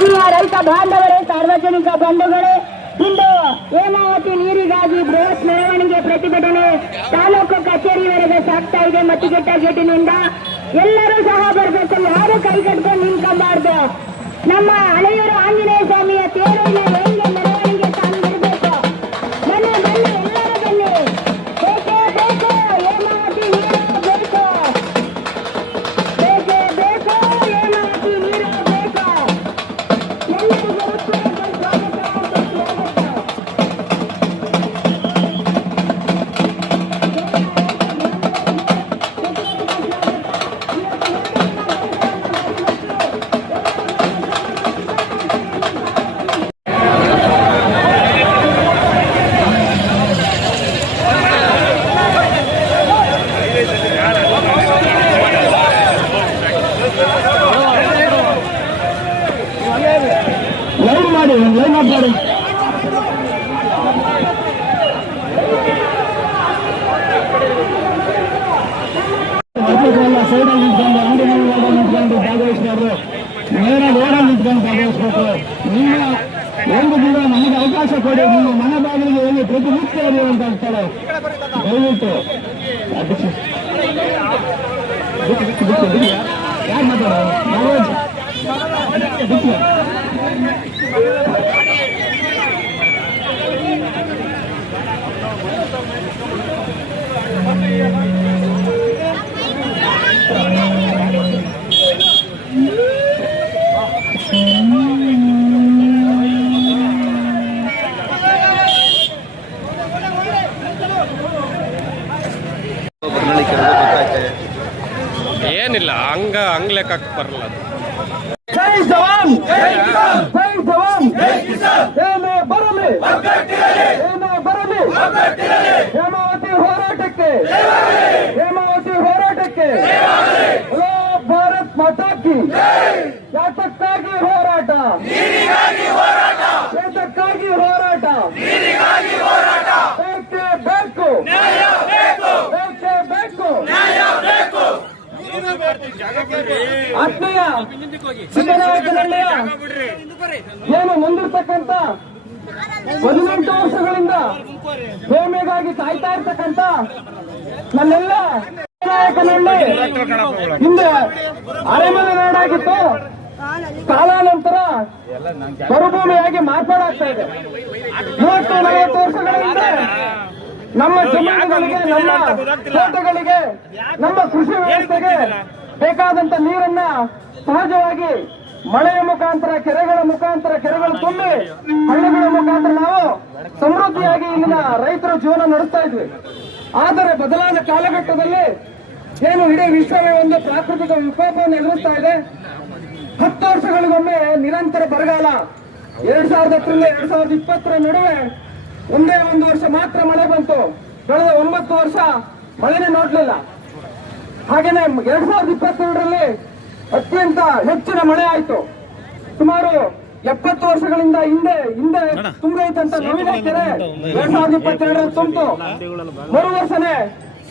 ಆತ್ಮೀಯ ರೈತ ಬಾಂಧವರೇ, ಸಾರ್ವಜನಿಕ ಬಂಧುಗಳೇ, ಇಂದು ಹೇಮಾವತಿ ನೀರಿಗಾಗಿ ಬೃಹತ್ ಮೆರವಣಿಗೆ ಪ್ರತಿಭಟನೆ ತಾಲೂಕು ಕಚೇರಿವರೆಗೆ ಸಾಗ್ತಾ ಇದೆ. ಮತ್ತಿಗೆಟ್ಟ ಗೇಟಿನಿಂದ ಎಲ್ಲರೂ ಸಹ ಬರಬೇಕು, ಯಾರು ಕೈ ಕಟ್ಕೊಂಡು ನಿಂತ್ಕೊಂಬಾರ್ದು. ನಮ್ಮ ಹಳೆಯೂರು ಆಂಜನೇಯ ಸ್ವಾಮಿಯ ತೇರಿನ ಹೆಂಗೆ ಮೆರವಣಿಗೆ ತಾನು ಬಿಡಬೇಕು. ಬನ್ನಿ ಬನ್ನಿ, ಎಲ್ಲರೂ ಬನ್ನಿ. ಬೇಕೇ ಬೇಕು ಹೇಮಾವತಿ ನೀರು ಬೇಕು, ಬೇಕೇ ಬೇಕು ಹೇಮಾವತಿ ನೀರು ಬೇಕು. ಎಲ್ಲರಿಗೂ ಲೈನ್ ಮಾಡಿ ಸೈಡಲ್ಲಿ ನಿಂತ್ಕೊಂಡು ಅಂಗಡಿ ನಿಂತ್ಕೊಂಡು ಭಾಗವಹಿಸಿದ್ರು. ನೇರ ರೋಡಲ್ಲಿ ನಿಂತ್ಕೊಂಡು ಭಾಗವಹಿಸ್ಬೇಕು. ನಿಮ್ಮ ಒಂದು ದಿನ ನಮಗೆ ಅವಕಾಶ ಕೊಡಿ. ನಿಮ್ಮ ಮನೆ ಬಾಗಿಲಿಗೆ ಹೋಗಿ ಪ್ರತಿನಿತ್ಯ ಇರುವಂತ ಸ್ಥಳ ದಯವಿಟ್ಟು ಯಾರು ಮಾತಾಡೋ ಏನಿಲ್ಲ, ಹಂಗ್ ಲೆಕ್ಕಕ್ಕೆ ಬರಲ್ಲ ಅದು. ಜೈ ಜವಾನ್, ಜೈ ಜವಾನ್, ಏನೇ ಬರಲಿ, ಏನೇ ಬರಲಿ, ಹೇಮಾವತಿ ಹೋರಾಟಕ್ಕೆ, ಹೇಮಾವತಿ ಹೋರಾಟಕ್ಕೆ, ಭಾರತ್ ಮಾತಾ ಕಿ. ಯಾತಕ್ಕಾಗಿ ಹೋರಾಟ, ಯಾತಕ್ಕಾಗಿ ಹೋರಾಟ, ಬೇಕೇ ಬೇಕು, ಬೇಕೇ ಬೇಕು. ಆತ್ಮೀಯ ಸಿದ್ದರಾಮಯ್ಯ ಏನು ಮುಂದಿರ್ತಕ್ಕಂಥ 18 ವರ್ಷಗಳಿಂದ ಹೇಮೆಗಾಗಿ ಕಾಯ್ತಾ ಇರ್ತಕ್ಕಂಥ ನನ್ನೆಲ್ಲ ನಾಯಕನಲ್ಲಿ ಹಿಂದೆ ಅರೆಮನೆ ನಾಡಾಗಿತ್ತು, ಕಾಲಾನಂತರ ಮರುಭೂಮಿಯಾಗಿ ಮಾರ್ಪಾಡಾಗ್ತಾ ಇದೆ. 30-40 ವರ್ಷಗಳಿಂದ ನಮ್ಮ ಜಮೀನುಗಳಿಗೆ, ನಮ್ಮ ತೋಟಗಳಿಗೆ, ನಮ್ಮ ಕೃಷಿ ವ್ಯವಸ್ಥೆಗೆ ಬೇಕಾದಂತ ನೀರನ್ನ ಸಹಜವಾಗಿ ಮಳೆಯ ಮುಖಾಂತರ, ಕೆರೆಗಳು ತುಂಬಿ ಹಳ್ಳಿಗಳ ಮುಖಾಂತರ ನಾವು ಸಮೃದ್ಧಿಯಾಗಿ ಇಲ್ಲಿನ ರೈತರು ಜೀವನ ನಡೆಸ್ತಾ ಇದ್ವಿ. ಆದರೆ ಬದಲಾದ ಕಾಲಘಟ್ಟದಲ್ಲಿ ಏನು ಇಡೀ ವಿಶ್ವವೇ ಒಂದು ಪ್ರಾಕೃತಿಕ ವಿಕೋಪವನ್ನು ಎದುರಿಸ್ತಾ ಇದೆ. 10 ವರ್ಷಗಳಿಗೊಮ್ಮೆ ನಿರಂತರ ಬರಗಾಲ. 2010ರಿಂದ 2020ರ ನಡುವೆ ಒಂದೇ ಒಂದು ವರ್ಷ ಮಾತ್ರ ಮಳೆ ಬಂತು. ಕಳೆದ 9 ವರ್ಷ ಮಳೆನೇ ನೋಡ್ಲಿಲ್ಲ. ಹಾಗೇನೆ 2022ರಲ್ಲಿ ಅತ್ಯಂತ ಹೆಚ್ಚಿನ ಮಳೆ ಆಯಿತು. ಸುಮಾರು 70 ವರ್ಷಗಳಿಂದ ಹಿಂದೆ ತುಂಬೈತಂತ ನವಿಲ ಕೆರೆ 2022ರಲ್ಲಿ ತುಂಬಿತು. ಮರು ವರ್ಷನೇ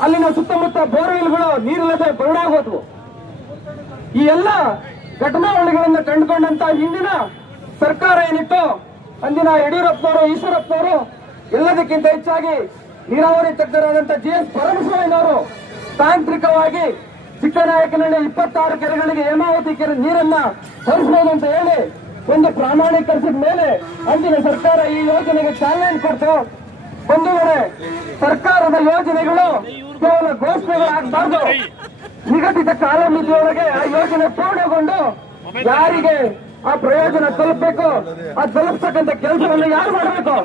ಅಲ್ಲಿನ ಸುತ್ತಮುತ್ತ ಬೋರ್ವೆಲ್ಗಳು ನೀರಿಲ್ಲದೆ ಬರಡಾಗೋದ್ವು. ಈ ಎಲ್ಲ ಘಟನಾವಳಿಗಳನ್ನು ಕಂಡುಕೊಂಡಂತ ಹಿಂದಿನ ಸರ್ಕಾರ ಏನಿತ್ತು, ಅಂದಿನ ಯಡಿಯೂರಪ್ಪನವರು, ಈಶ್ವರಪ್ಪನವರು, ಎಲ್ಲದಕ್ಕಿಂತ ಹೆಚ್ಚಾಗಿ ನೀರಾವರಿ ತಜ್ಞರಾದಂತಹ GS ಪರಮೇಶ್ವರಯ್ಯನವರು ತಾಂತ್ರಿಕವಾಗಿ ಚಿಕ್ಕನಾಯಕನಹಳ್ಳಿ 26 ಕೆರೆಗಳಿಗೆ ಹೇಮಾವತಿ ಕೆರೆ ನೀರನ್ನ ಹರಿಸಬಹುದು ಅಂತ ಹೇಳಿ ಒಂದು ಪ್ರಾಮಾಣೀಕರಿಸಿದ ಮೇಲೆ ಅಂದಿನ ಸರ್ಕಾರ ಈ ಯೋಜನೆಗೆ ಚಾಲನೆ ಕೊಡ್ತು. ಒಂದು ವೇಳೆ ಸರ್ಕಾರದ ಯೋಜನೆಗಳು ಕೇವಲ ಘೋಷಣೆಗಳಾಗಬಾರ್ದು, ನಿಗದಿತ ಕಾಲಮಿತಿಯೊಳಗೆ ಆ ಯೋಜನೆ ಪೂರ್ಣಗೊಂಡು ಯಾರಿಗೆ ಆ ಪ್ರಯೋಜನ ತಲುಪಬೇಕು, ಆ ತಲುಪ್ತಕ್ಕಂಥ ಕೆಲಸವನ್ನು ಯಾರು ಮಾಡಬೇಕು?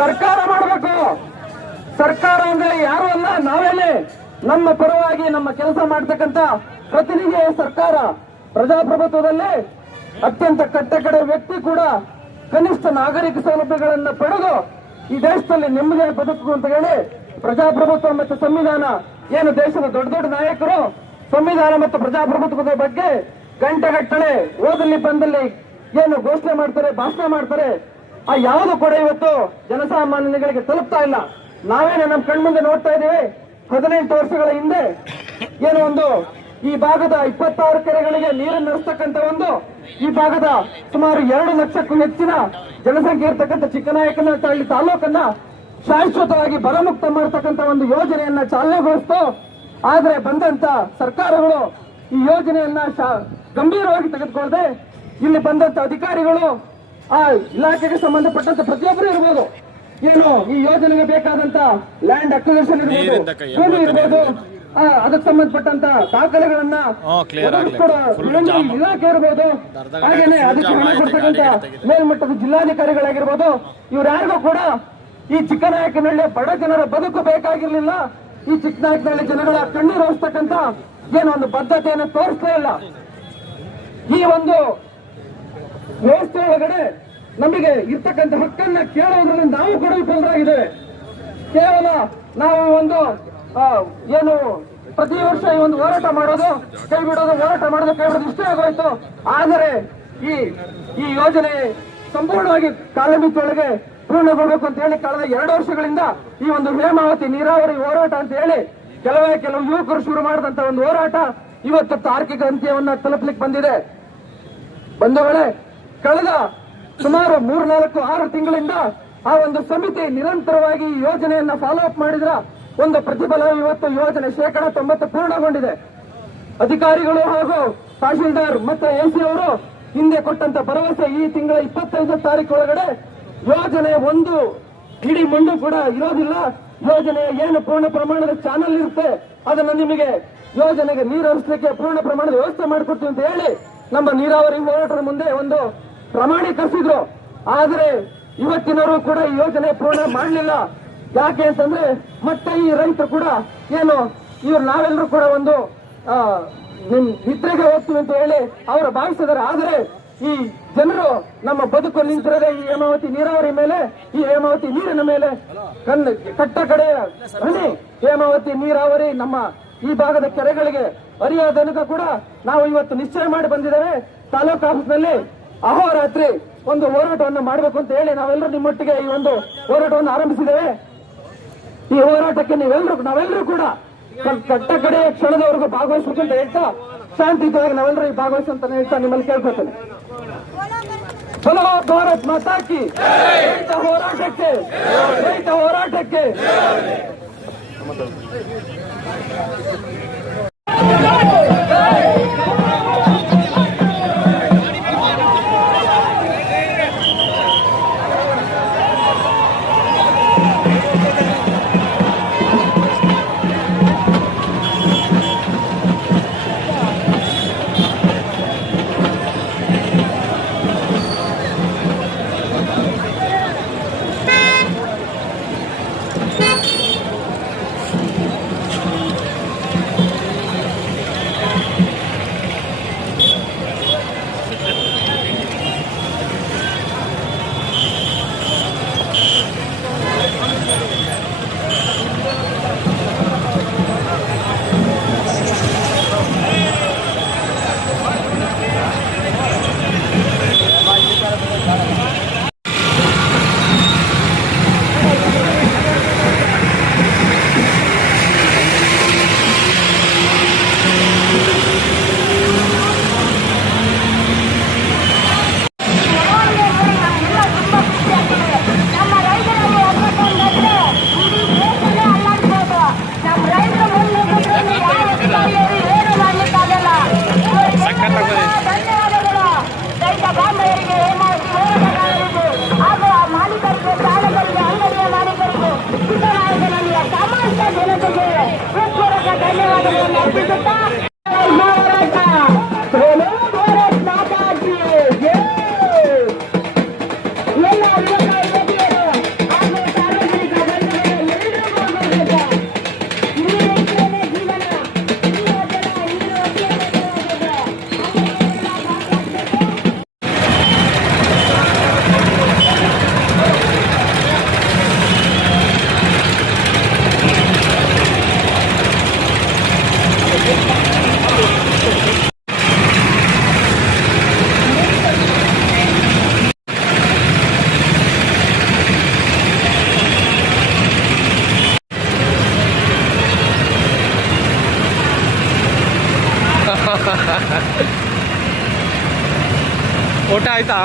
ಸರ್ಕಾರ ಮಾಡಬೇಕು. ಸರ್ಕಾರ ಅಂದ್ರೆ ಯಾರು ಅಲ್ಲ, ನಾವೇನೆ. ನಮ್ಮ ಪರವಾಗಿ ನಮ್ಮ ಕೆಲಸ ಮಾಡ್ತಕ್ಕಂಥ ಪ್ರತಿನಿಧಿ ಸರ್ಕಾರ. ಪ್ರಜಾಪ್ರಭುತ್ವದಲ್ಲಿ ಅತ್ಯಂತ ಕಟ್ಟಕಡೆ ವ್ಯಕ್ತಿ ಕೂಡ ಕನಿಷ್ಠ ನಾಗರಿಕ ಸೌಲಭ್ಯಗಳನ್ನು ಪಡೆದು ಈ ದೇಶದಲ್ಲಿ ನೆಮ್ಮದಿಯಾಗಿ ಬದುಕು ಅಂತ ಹೇಳಿ ಪ್ರಜಾಪ್ರಭುತ್ವ ಮತ್ತು ಸಂವಿಧಾನ ಏನು ದೇಶದ ದೊಡ್ಡ ದೊಡ್ಡ ನಾಯಕರು ಸಂವಿಧಾನ ಮತ್ತು ಪ್ರಜಾಪ್ರಭುತ್ವದ ಬಗ್ಗೆ ಗಂಟೆಗಟ್ಟಲೆ ಓದಲ್ಲಿ ಬಂದಲ್ಲಿ ಏನು ಘೋಷಣೆ ಮಾಡ್ತಾರೆ, ಭಾಷಣ ಮಾಡ್ತಾರೆ. ಆ ಯಾವುದು ಕೂಡ ಇವತ್ತು ಜನಸಾಮಾನ್ಯಗಳಿಗೆ ತಲುಪ್ತಾ ಇಲ್ಲ. ನಾವೇನೆ ನಮ್ಮ ಕಣ್ಮುಂದೆ ನೋಡ್ತಾ ಇದ್ದೀವಿ. 18 ವರ್ಷಗಳ ಹಿಂದೆ ಏನು ಒಂದು ಈ ಭಾಗದ 26 ಕೆರೆಗಳಿಗೆ ನೀರನ್ನು ಹರಿಸ್ತಕ್ಕಂಥ ಈ ಭಾಗದ ಸುಮಾರು 2 ಲಕ್ಷಕ್ಕೂ ಹೆಚ್ಚಿನ ಜನಸಂಖ್ಯೆ ಇರತಕ್ಕಂಥ ಚಿಕ್ಕನಾಯಕನಹಳ್ಳಿ ತಾಲೂಕನ್ನ ಶಾಶ್ವತವಾಗಿ ಬರಮುಕ್ತ ಮಾಡತಕ್ಕಂಥ ಒಂದು ಯೋಜನೆಯನ್ನ ಚಾಲನೆಗೊಳಿಸ್ತು. ಆದ್ರೆ ಬಂದಂತ ಸರ್ಕಾರಗಳು ಈ ಯೋಜನೆಯನ್ನ ಗಂಭೀರವಾಗಿ ತೆಗೆದುಕೊಳ್ಳದೆ ಇಲ್ಲಿ ಬಂದಂತ ಅಧಿಕಾರಿಗಳು ಆ ಇಲಾಖೆಗೆ ಸಂಬಂಧಪಟ್ಟಂತ ಪ್ರತಿಯೊಬ್ಬರು ಇರ್ಬೋದು, ಏನು ಈ ಯೋಜನೆಗೆ ಬೇಕಾದಂತ ಲ್ಯಾಂಡ್ ಅಕ್ವಿಸಿಷನ್ ಇರ್ಬೋದು, ಭೂಮಿ ಇರ್ಬೋದು, ಅದಕ್ಕೆ ಸಂಬಂಧಪಟ್ಟಂತ ದಾಖಲೆಗಳನ್ನ ಇಲಾಖೆ ಇರ್ಬೋದು, ಹಾಗೇನೆ ಅದಕ್ಕೆ ಹಣ ಕೊಡ್ತಕ್ಕಂಥ ಮೇಲ್ಮಟ್ಟದ ಜಿಲ್ಲಾಧಿಕಾರಿಗಳಾಗಿರ್ಬೋದು, ಇವ್ರ್ಯಾರಿಗೂ ಕೂಡ ಈ ಚಿಕ್ಕನಾಯಕನಹಳ್ಳಿಯ ಬಡ ಜನರ ಬದುಕು ಬೇಕಾಗಿರ್ಲಿಲ್ಲ. ಈ ಚಿಕ್ಕನಾಯಕನಹಳ್ಳಿ ಜನಗಳ ಕಣ್ಣೀರು ಹರಿಸ್ತಕ್ಕಂಥ ಏನೋ ಒಂದು ಬದ್ಧತೆಯನ್ನು ತೋರಿಸ್ಲೇ ಇಲ್ಲ. ಈ ಒಂದು ವ್ಯವಸ್ಥೆ ಒಳಗಡೆ ನಮಗೆ ಇರ್ತಕ್ಕಂಥ ಹಕ್ಕನ್ನ ಕೇಳೋದ್ರಲ್ಲಿ ನಾವು ಕೂಡ ವಿಫಲರಾಗಿದ್ದೇವೆ. ಕೇವಲ ನಾವು ಏನು ಪ್ರತಿ ವರ್ಷ ಈ ಒಂದು ಹೋರಾಟ ಮಾಡೋದು ಕೈ ಬಿಡೋದು, ಹೋರಾಟ ಮಾಡೋದು ಕೈ ಬಿಡೋದು ಇಷ್ಟೇ ಆಗೋಯ್ತು. ಆದರೆ ಈ ಯೋಜನೆ ಸಂಪೂರ್ಣವಾಗಿ ಕಾಲಮಿತಿಯೊಳಗೆ ಪೂರ್ಣಗೊಳ್ಳಬೇಕು ಅಂತ ಹೇಳಿ ಕಳೆದ 2 ವರ್ಷಗಳಿಂದ ಈ ಒಂದು ಹೇಮಾವತಿ ನೀರಾವರಿ ಹೋರಾಟ ಅಂತ ಹೇಳಿ ಕೆಲವು ಯುವಕರು ಶುರು ಮಾಡಿದಂತ ಒಂದು ಹೋರಾಟ ಇವತ್ತು ತಾರ್ಕಿಕ ಅಂತ್ಯವನ್ನ ತಲುಪಲಿಕ್ಕೆ ಬಂದಿದೆ. ಬಂಧುಗಳೇ, ಕಳೆದ ಸುಮಾರು 3-4-6 ತಿಂಗಳಿಂದ ಆ ಒಂದು ಸಮಿತಿ ನಿರಂತರವಾಗಿ ಈ ಯೋಜನೆಯನ್ನ ಫಾಲೋ ಅಪ್ ಮಾಡಿದ್ರ ಒಂದು ಪ್ರತಿಫಲ ಇವತ್ತು ಯೋಜನೆ 90% ಪೂರ್ಣಗೊಂಡಿದೆ. ಅಧಿಕಾರಿಗಳು ಹಾಗೂ ತಹಶೀಲ್ದಾರ್ ಮತ್ತು ಎಸಿ ಅವರು ಹಿಂದೆ ಕೊಟ್ಟಂತ ಭರವಸೆ ಈ ತಿಂಗಳ 25ನೇ ತಾರೀಕು ಒಳಗಡೆ ಯೋಜನೆ ಒಂದು ಇಡೀ ಮಣ್ಣು ಕೂಡ ಇರೋದಿಲ್ಲ. ಯೋಜನೆ ಏನು ಪೂರ್ಣ ಪ್ರಮಾಣದ ಚಾನಲ್ ಇರುತ್ತೆ ಅದನ್ನ ನಿಮಗೆ ಯೋಜನೆಗೆ ನೀರು ಹರಿಸಲಿಕ್ಕೆ ಪೂರ್ಣ ಪ್ರಮಾಣದ ವ್ಯವಸ್ಥೆ ಮಾಡಿಕೊಡ್ತೀವಿ ಅಂತ ಹೇಳಿ ನಮ್ಮ ನೀರಾವರಿ ಹೋರಾಟದ ಮುಂದೆ ಒಂದು ಪ್ರಮಾಣೀಕರಿಸಿದ್ರು. ಆದರೆ ಇವತ್ತಿನವರು ಕೂಡ ಈ ಯೋಜನೆ ಪೂರ್ಣ ಮಾಡಲಿಲ್ಲ. ಯಾಕೆ ಅಂತಂದ್ರೆ ಮತ್ತೆ ಈ ರೈತರು ಕೂಡ ಏನು ನಾವೆಲ್ಲರೂ ಕೂಡ ಒಂದು ನಿದ್ರೆಗೆ ಹೋಗ್ತೀವಿ ಅಂತ ಹೇಳಿ ಅವರು ಭಾವಿಸಿದ್ದಾರೆ. ಆದರೆ ಈ ಜನರು ನಮ್ಮ ಬದುಕು ನಿಂತಿರದೆ ಈ ಹೇಮಾವತಿ ನೀರಾವರಿ ಮೇಲೆ, ಈ ಹೇಮಾವತಿ ನೀರಿನ ಮೇಲೆ ಕಟ್ಟ ಕಡೆಯ ಹನಿ ಹೇಮಾವತಿ ನೀರಾವರಿ ನಮ್ಮ ಈ ಭಾಗದ ಕೆರೆಗಳಿಗೆ ಹರಿಯೋದ ತನಕ ಕೂಡ ನಾವು ಇವತ್ತು ನಿಶ್ಚಯ ಮಾಡಿ ಬಂದಿದ್ದೇವೆ. ತಾಲೂಕು ಆಫೀಸ್ನಲ್ಲಿ ಅಹೋರಾತ್ರಿ ಒಂದು ಹೋರಾಟವನ್ನು ಮಾಡಬೇಕು ಅಂತ ಹೇಳಿ ನಾವೆಲ್ಲರೂ ನಿಮ್ಮೊಟ್ಟಿಗೆ ಈ ಒಂದು ಹೋರಾಟವನ್ನು ಆರಂಭಿಸಿದ್ದೇವೆ. ಈ ಹೋರಾಟಕ್ಕೆ ನಾವೆಲ್ಲರೂ ಕೂಡ ಕಟ್ಟ ಕಡೆಯ ಕ್ಷಣದವರೆಗೂ ಭಾಗವಹಿಸಬೇಕು ಅಂತ ಹೇಳ್ತಾ ಶಾಂತಿಯುತವಾಗಿ ನಾವೆಲ್ಲರೂ ಭಾಗವಹಿಸಂತ ಹೇಳ್ತಾ ನಿಮ್ಮಲ್ಲಿ ಕೇಳ್ಕೊತೇನೆ. ಚಲೋ ಭಾರತ್ ಮಾತಾ ಕಿ ರೈತ ಹೋರಾಟಕ್ಕೆ ಊಟ ಆಯ್ತಾ?